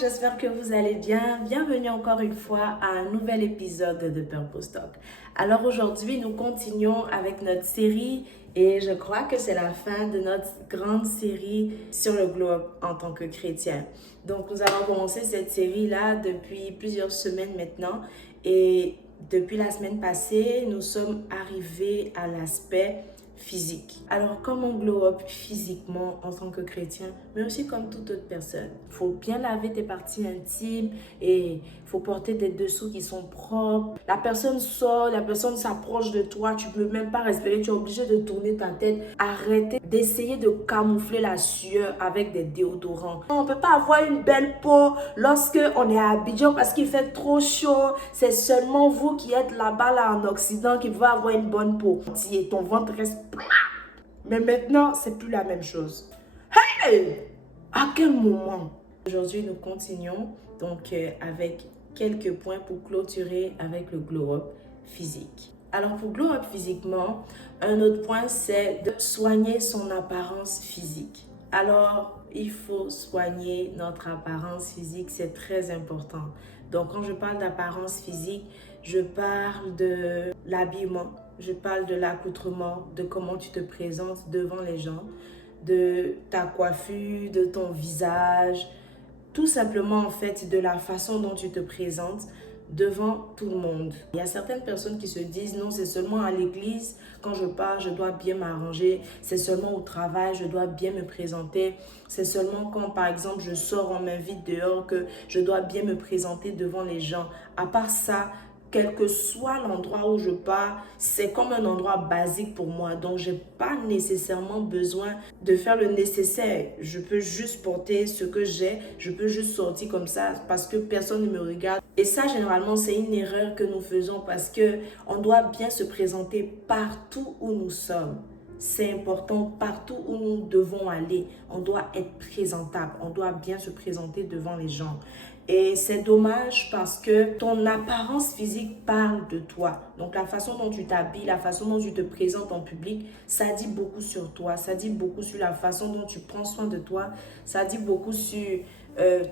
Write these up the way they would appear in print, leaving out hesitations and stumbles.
J'espère que vous allez bien. Bienvenue encore une fois à un nouvel épisode de Purpose Talk. Alors aujourd'hui, nous continuons avec notre série et je crois que c'est la fin de notre grande série sur le globe en tant que chrétien. Donc nous avons commencé cette série-là depuis plusieurs semaines maintenant et depuis la semaine passée, nous sommes arrivés à l'aspect physique. Alors, comme on glow up physiquement en tant que chrétien, mais aussi comme toute autre personne, il faut bien laver tes parties intimes et il faut porter des dessous qui sont propres. La personne sort, la personne s'approche de toi, tu ne peux même pas respirer, tu es obligé de tourner ta tête. Arrêtez d'essayer de camoufler la sueur avec des déodorants. On ne peut pas avoir une belle peau lorsque on est à Abidjan parce qu'il fait trop chaud. C'est seulement vous qui êtes là-bas là en Occident qui va avoir une bonne peau. Et ton ventre reste plat. Mais maintenant, c'est plus la même chose. Hey! À quel moment? Aujourd'hui, nous continuons donc avec quelques points pour clôturer avec le glow-up physique. Alors, pour glow-up physiquement, un autre point, c'est de soigner son apparence physique. Alors, il faut soigner notre apparence physique, c'est très important. Donc, quand je parle d'apparence physique, je parle de l'habillement, je parle de l'accoutrement, de comment tu te présentes devant les gens, de ta coiffure, de ton visage, tout simplement en fait de la façon dont tu te présentes devant tout le monde. Il y a certaines personnes qui se disent non, c'est seulement à l'église, quand je pars, je dois bien m'arranger, c'est seulement au travail, je dois bien me présenter, c'est seulement quand par exemple je sors, on m'invite dehors que je dois bien me présenter devant les gens. À part ça, quel que soit l'endroit où je pars, c'est comme un endroit basique pour moi. Donc, je n'ai pas nécessairement besoin de faire le nécessaire. Je peux juste porter ce que j'ai. Je peux juste sortir comme ça parce que personne ne me regarde. Et ça, généralement, c'est une erreur que nous faisons parce qu'on doit bien se présenter partout où nous sommes. C'est important partout où nous devons aller. On doit être présentable. On doit bien se présenter devant les gens. Et c'est dommage parce que ton apparence physique parle de toi. Donc la façon dont tu t'habilles, la façon dont tu te présentes en public, ça dit beaucoup sur toi. Ça dit beaucoup sur la façon dont tu prends soin de toi. Ça dit beaucoup sur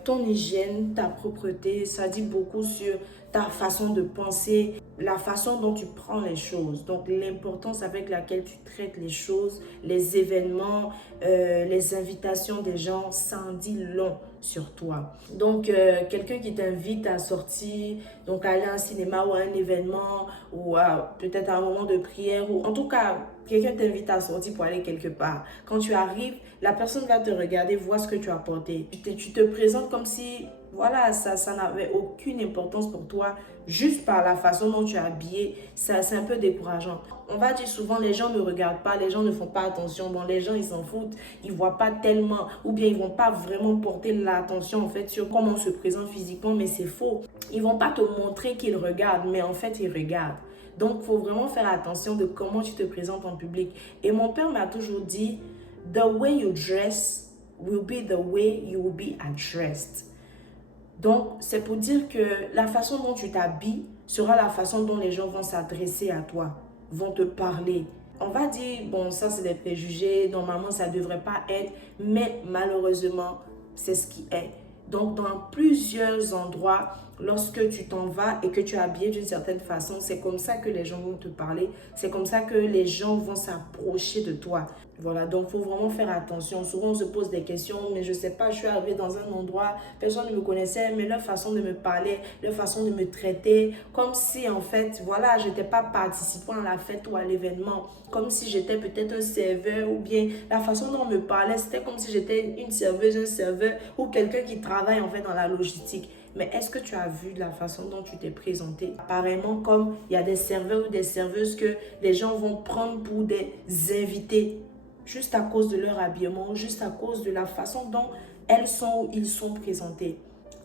ton hygiène, ta propreté. Ça dit beaucoup sur ta façon de penser, la façon dont tu prends les choses. Donc l'importance avec laquelle tu traites les choses, les événements, les invitations des gens, ça en dit long sur toi. Donc quelqu'un qui t'invite à sortir, donc à aller à un cinéma ou à un événement ou peut-être à un moment de prière ou en tout cas quelqu'un t'invite à sortir pour aller quelque part. Quand tu arrives, la personne va te regarder, voir ce que tu as porté. Tu te présentes comme si voilà, ça n'avait aucune importance pour toi, juste par la façon dont tu es habillé, c'est un peu décourageant. On va dire souvent, les gens ne regardent pas, les gens ne font pas attention. Bon, les gens, ils s'en foutent, ils ne voient pas tellement, ou bien ils ne vont pas vraiment porter l'attention en fait sur comment on se présente physiquement, mais c'est faux. Ils ne vont pas te montrer qu'ils regardent, mais en fait, ils regardent. Donc, il faut vraiment faire attention de comment tu te présentes en public. Et mon père m'a toujours dit, the way you dress will be the way you will be addressed. Donc, c'est pour dire que la façon dont tu t'habilles sera la façon dont les gens vont s'adresser à toi, vont te parler. On va dire, bon, ça c'est des préjugés, normalement ça ne devrait pas être, mais malheureusement, c'est ce qui est. Donc, dans plusieurs endroits, lorsque tu t'en vas et que tu es habillé d'une certaine façon, c'est comme ça que les gens vont te parler. C'est comme ça que les gens vont s'approcher de toi. Voilà, donc il faut vraiment faire attention. Souvent, on se pose des questions, mais je ne sais pas, je suis arrivée dans un endroit, personne ne me connaissait, mais leur façon de me parler, leur façon de me traiter, comme si en fait, voilà, je n'étais pas participant à la fête ou à l'événement, comme si j'étais peut-être un serveur ou bien la façon dont on me parlait, c'était comme si j'étais une serveuse, un serveur ou quelqu'un qui travaille en fait dans la logistique. Mais est-ce que tu as vu la façon dont tu t'es présenté? Apparemment, comme il y a des serveurs ou des serveuses que les gens vont prendre pour des invités, juste à cause de leur habillement, juste à cause de la façon dont elles sont ou ils sont présentés.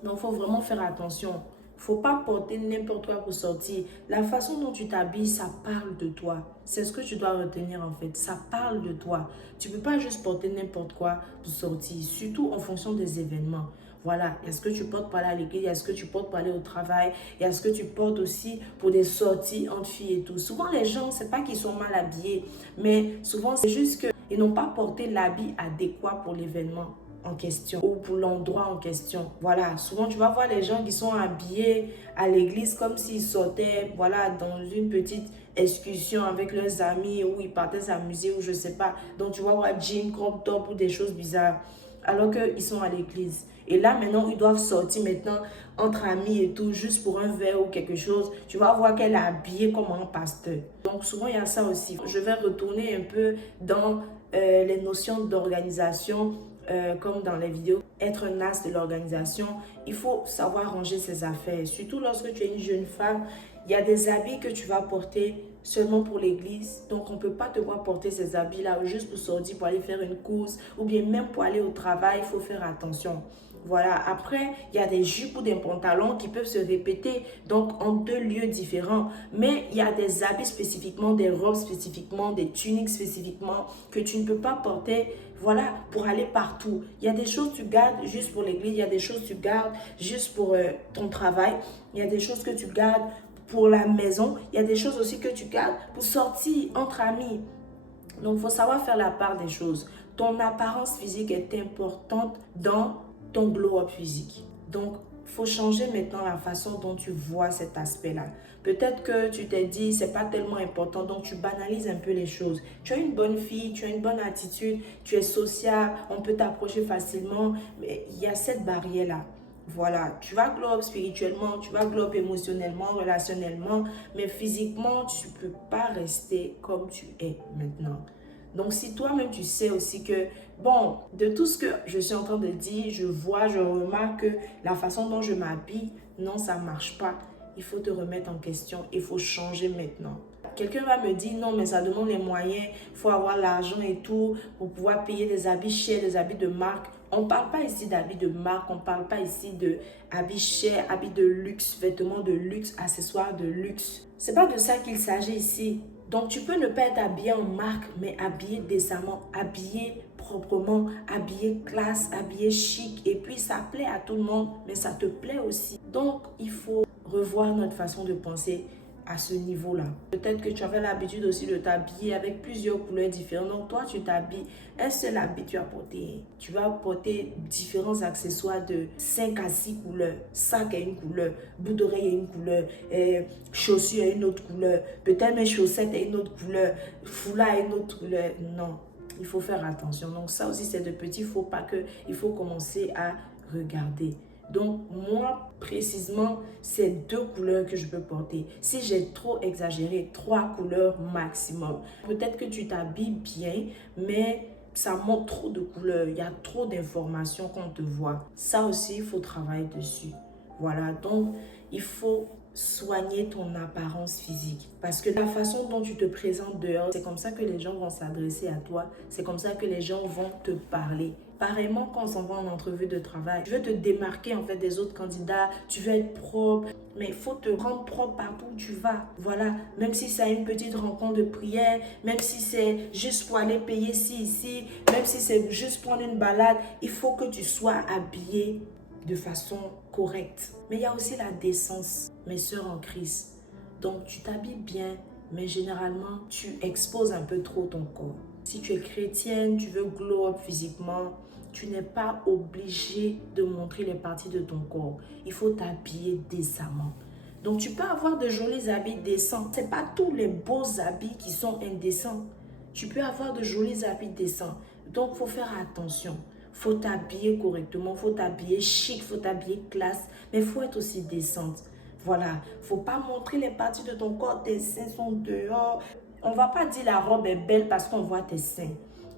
Donc, il faut vraiment faire attention. Faut pas porter n'importe quoi pour sortir. La façon dont tu t'habilles, ça parle de toi. C'est ce que tu dois retenir en fait. Ça parle de toi. Tu peux pas juste porter n'importe quoi pour sortir, surtout en fonction des événements. Voilà, il y a ce que tu portes pour aller à l'église, il y a ce que tu portes pour aller au travail, il y a ce que tu portes aussi pour des sorties entre filles et tout. Souvent les gens, c'est pas qu'ils sont mal habillés, mais souvent c'est juste qu'ils n'ont pas porté l'habit adéquat pour l'événement en question ou pour l'endroit en question. Voilà, souvent tu vas voir les gens qui sont habillés à l'église comme s'ils sortaient, voilà, dans une petite excursion avec leurs amis ou ils partaient s'amuser ou je sais pas. Donc tu vas voir jean, crop top ou des choses bizarres alors qu'ils sont à l'église. Et là, maintenant, ils doivent sortir maintenant entre amis et tout, juste pour un verre ou quelque chose. Tu vas voir qu'elle est habillée comme un pasteur. Donc, souvent, il y a ça aussi. Je vais retourner un peu dans les notions d'organisation, comme dans les vidéos. Être un as de l'organisation, il faut savoir ranger ses affaires. Surtout lorsque tu es une jeune femme, il y a des habits que tu vas porter seulement pour l'église. Donc, on ne peut pas te voir porter ces habits-là juste pour sortir, pour aller faire une course ou bien même pour aller au travail. Il faut faire attention. Voilà, après, il y a des jupes ou des pantalons qui peuvent se répéter donc en deux lieux différents. Mais il y a des habits spécifiquement, des robes spécifiquement, des tuniques spécifiquement que tu ne peux pas porter, voilà, pour aller partout. Il y a des choses que tu gardes juste pour l'église, il y a des choses que tu gardes juste pour ton travail, il y a des choses que tu gardes pour la maison, il y a des choses aussi que tu gardes pour sortir entre amis. Donc, il faut savoir faire la part des choses. Ton apparence physique est importante dans ton glow-up physique. Donc, il faut changer maintenant la façon dont tu vois cet aspect-là. Peut-être que tu t'es dit, c'est pas tellement important, donc tu banalises un peu les choses. Tu es une bonne fille, tu as une bonne attitude, tu es sociable, on peut t'approcher facilement, mais il y a cette barrière-là. Voilà, tu vas glow up spirituellement, tu vas glow up émotionnellement, relationnellement, mais physiquement, tu ne peux pas rester comme tu es maintenant. Donc, si toi-même, tu sais aussi que, bon, de tout ce que je suis en train de dire, je vois, je remarque que la façon dont je m'habille, non, ça ne marche pas. Il faut te remettre en question, il faut changer maintenant. Quelqu'un va me dire, non, mais ça demande les moyens, il faut avoir l'argent et tout pour pouvoir payer des habits chers, des habits de marque. On ne parle pas ici d'habits de marque, on ne parle pas ici d'habits chers, habits de luxe, vêtements de luxe, accessoires de luxe. Ce n'est pas de ça qu'il s'agit ici. Donc, tu peux ne pas être habillé en marque, mais habillé décemment, habillé proprement, habillé classe, habillé chic. Et puis, ça plaît à tout le monde, mais ça te plaît aussi. Donc, il faut revoir notre façon de penser à ce niveau-là. Peut-être que tu avais l'habitude aussi de t'habiller avec plusieurs couleurs différentes. Donc, toi, tu t'habilles un seul habit, tu vas porter. Tu vas porter différents accessoires de 5 à 6 couleurs. Sac à une couleur, bout d'oreille à une couleur, chaussures à une autre couleur, peut-être mes chaussettes à une autre couleur, foulard à une autre couleur. Non, il faut faire attention. Donc, ça aussi, c'est de petits faux pas qu'il faut commencer à regarder. Donc, moi, précisément, c'est 2 couleurs que je peux porter. Si j'ai trop exagéré, 3 couleurs maximum. Peut-être que tu t'habilles bien, mais ça montre trop de couleurs. Il y a trop d'informations qu'on te voit. Ça aussi, il faut travailler dessus. Voilà, donc, il faut soigner ton apparence physique. Parce que la façon dont tu te présentes dehors, c'est comme ça que les gens vont s'adresser à toi. C'est comme ça que les gens vont te parler. Pareillement, quand on s'en va en entrevue de travail, tu veux te démarquer en fait des autres candidats, tu veux être propre, mais il faut te rendre propre partout où tu vas. Voilà, même si c'est une petite rencontre de prière, même si c'est juste pour aller payer ici, même si c'est juste prendre une balade, il faut que tu sois habillé de façon correcte. Mais il y a aussi la décence, mes sœurs en Christ. Donc tu t'habilles bien, mais généralement tu exposes un peu trop ton corps. Si tu es chrétienne, tu veux glow up physiquement, tu n'es pas obligé de montrer les parties de ton corps. Il faut t'habiller décemment. Donc tu peux avoir de jolis habits décents. Ce n'est pas tous les beaux habits qui sont indécents. Tu peux avoir de jolis habits décents. Donc il faut faire attention. Il faut t'habiller correctement, il faut t'habiller chic, il faut t'habiller classe, mais il faut être aussi décente. Voilà, il ne faut pas montrer les parties de ton corps, tes seins sont dehors. On ne va pas dire la robe est belle parce qu'on voit tes seins.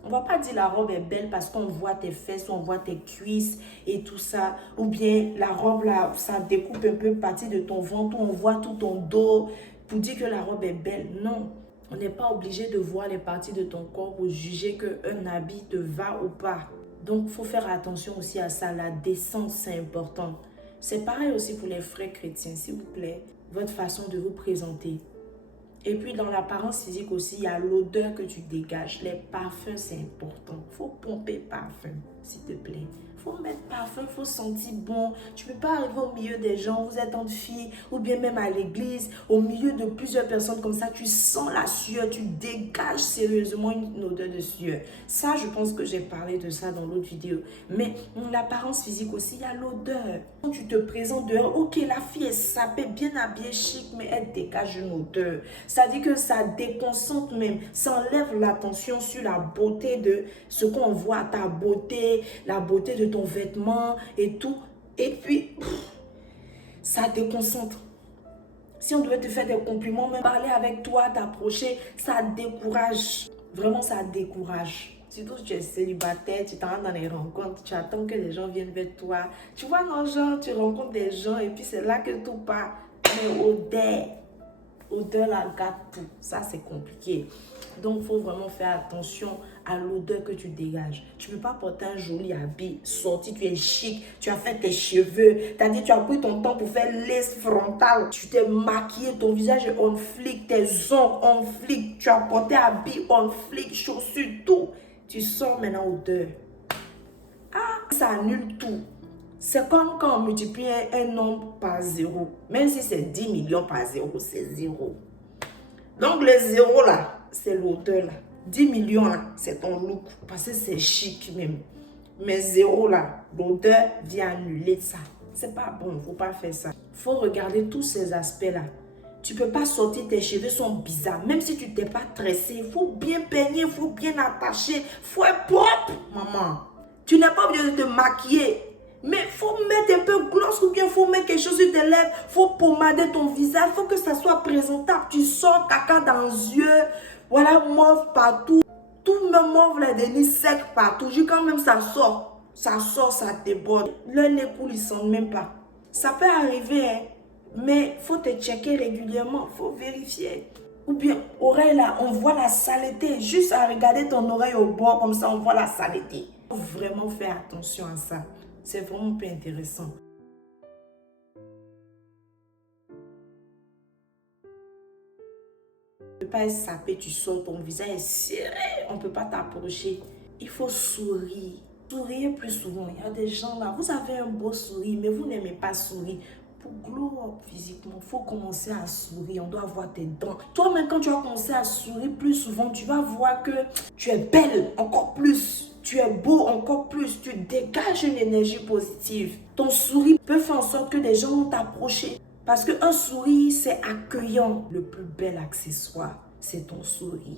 On ne va pas dire la robe est belle parce qu'on voit tes fesses, on voit tes cuisses et tout ça. Ou bien la robe là, ça découpe un peu partie de ton ventre, on voit tout ton dos pour dire que la robe est belle. Non, on n'est pas obligé de voir les parties de ton corps pour juger qu'un habit te va ou pas. Donc, il faut faire attention aussi à ça. La décence, c'est important. C'est pareil aussi pour les frères chrétiens, s'il vous plaît. Votre façon de vous présenter. Et puis dans l'apparence physique aussi, il y a l'odeur que tu dégages. Les parfums, c'est important. Il faut pomper parfum, s'il te plaît. Il faut mettre parfum, il faut sentir bon. Tu ne peux pas arriver au milieu des gens, vous êtes entre filles, ou bien même à l'église, au milieu de plusieurs personnes comme ça, tu sens la sueur, tu dégages sérieusement une odeur de sueur. Ça, je pense que j'ai parlé de ça dans l'autre vidéo. Mais l'apparence physique aussi, il y a l'odeur. Quand tu te présentes dehors, ok, la fille est sapée, bien habillée, chic, mais elle dégage une odeur. Ça dit que ça déconcentre même, ça enlève l'attention sur la beauté de ce qu'on voit, ta beauté, la beauté de ton vêtement et tout. Et puis, ça déconcentre. Si on devait te faire des compliments, même parler avec toi, t'approcher, ça décourage. Vraiment, ça décourage. Surtout si tu es célibataire, tu t'en vas dans les rencontres, tu attends que les gens viennent vers toi. Tu vois, non, genre, tu rencontres des gens et puis c'est là que tout part. Mais odeur, la gâte tout. Ça, c'est compliqué. Donc, il faut vraiment faire attention à l'odeur que tu dégages. Tu ne peux pas porter un joli habit, sortir, tu es chic, tu as fait tes cheveux, c'est-à-dire tu as pris ton temps pour faire laisse frontale, tu t'es maquillé, ton visage est on flic, tes ongles on flic, tu as porté habit on flic, chaussures, tout. Tu sors maintenant odeur. Ah, ça annule tout. C'est comme quand on multiplie un nombre par zéro. Même si c'est 10 millions par zéro, c'est zéro. Donc le zéro là, c'est l'odeur là. 10 millions là, c'est ton look. Parce que c'est chic même. Mais zéro là, l'odeur vient annuler ça. C'est pas bon, il ne faut pas faire ça. Il faut regarder tous ces aspects là. Tu ne peux pas sortir, tes cheveux sont bizarres. Même si tu ne t'es pas tressé, il faut bien peigner, il faut bien attacher. Il faut être propre, maman. Tu n'es pas obligé de te maquiller. Mais il faut mettre un peu gloss ou bien il faut mettre quelque chose sur tes lèvres. Il faut pommader ton visage. Il faut que ça soit présentable. Tu sors caca dans les yeux. Voilà, mauve partout. Tout me mauve là, des nids secs partout. J'ai quand même ça sort. Ça sort, ça déborde. Le nez coule, ils ne sentent même pas. Ça peut arriver, hein. Mais il faut te checker régulièrement. Il faut vérifier. Ou bien, oreille là, on voit la saleté. Juste à regarder ton oreille au bord, comme ça, on voit la saleté. Il faut vraiment faire attention à ça. C'est vraiment peu intéressant. Tu ne peux pas être sapé, tu sors, ton visage est serré, on ne peut pas t'approcher. Il faut sourire. Souriez plus souvent. Il y a des gens là, vous avez un beau sourire, mais vous n'aimez pas sourire. Pour glow up physiquement, il faut commencer à sourire. On doit avoir tes dents. Toi-même, quand tu vas commencer à sourire plus souvent, tu vas voir que tu es belle encore plus. Tu es beau encore plus. Tu dégages une énergie positive. Ton sourire peut faire en sorte que les gens vont t'approcher. Parce qu'un sourire, c'est accueillant. Le plus bel accessoire, c'est ton sourire.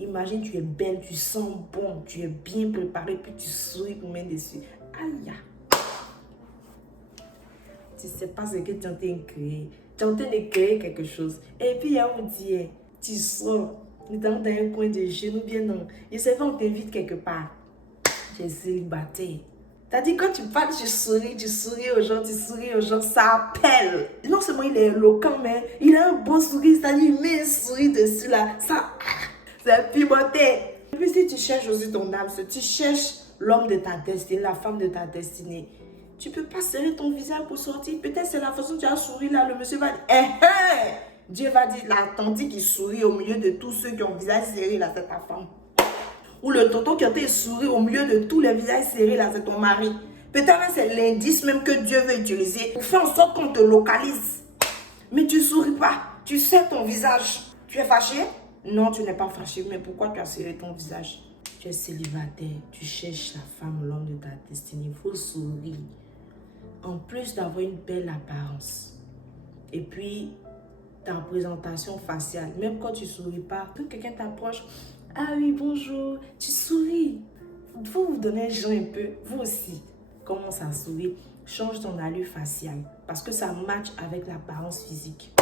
Imagine, tu es belle, tu sens bon, tu es bien préparée, puis tu souris pour mettre dessus. Aïe! Tu ne sais pas ce que tu es en train de créer. Tu es en train de créer quelque chose. Et puis, on dit, tu sors, tu es dans un coin de genou, bien non. Je sais pas, on t'invite quelque part. Tu es célibataire. C'est-à-dire, quand tu parles, tu souris aux gens, ça appelle. Non seulement il est éloquent, mais il a un beau sourire, c'est-à-dire, il met un sourire dessus là. Ça, c'est pimenté. Et puis, si tu cherches aussi ton âme, tu cherches l'homme de ta destinée, la femme de ta destinée. Tu ne peux pas serrer ton visage pour sortir. Peut-être c'est la façon dont tu as souri là. Le monsieur va dire, Dieu va dire, la tante qui sourit au milieu de tous ceux qui ont le visage serré là, c'est ta femme. Ou le tonton qui a été souri au milieu de tous les visages serrés là, c'est ton mari. Peut-être c'est l'indice même que Dieu veut utiliser pour faire en sorte qu'on te localise. Mais tu ne souris pas. Tu serres ton visage. Tu es fâché? Non, tu n'es pas fâché. Mais pourquoi tu as serré ton visage? Tu es célibataire. Tu cherches la femme, l'homme de ta destinée. Il faut sourire. En plus d'avoir une belle apparence. Et puis, ta présentation faciale. Même quand tu ne souris pas, quand quelqu'un t'approche, ah oui, bonjour, tu souris. Il faut vous donner un genre un peu. Vous aussi, commence à sourire. Change ton allure faciale. Parce que ça match avec l'apparence physique.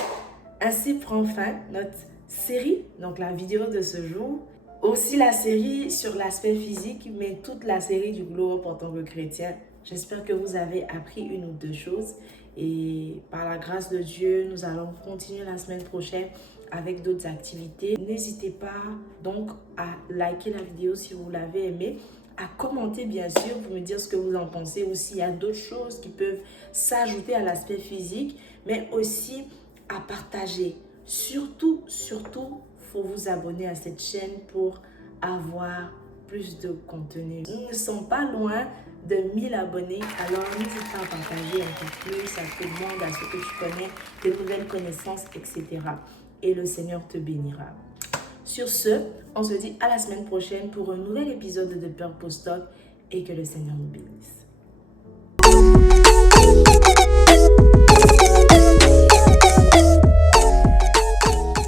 Ainsi prend fin notre série, donc la vidéo de ce jour. Aussi la série sur l'aspect physique, mais toute la série du glow up en tant que chrétien. J'espère que vous avez appris une ou deux choses. Et par la grâce de Dieu, nous allons continuer la semaine prochaine avec d'autres activités. N'hésitez pas donc à liker la vidéo si vous l'avez aimée, à commenter bien sûr pour me dire ce que vous en pensez, ou s'il y a d'autres choses qui peuvent s'ajouter à l'aspect physique, mais aussi à partager. Surtout, faut vous abonner à cette chaîne pour avoir plus de contenu. Nous ne sommes pas loin de 1000 abonnés, alors n'hésite pas à partager encore plus, à tout le monde, à ceux que tu connais, de nouvelles connaissances, etc. Et le Seigneur te bénira. Sur ce, on se dit à la semaine prochaine pour un nouvel épisode de Purpose Talk et que le Seigneur nous bénisse.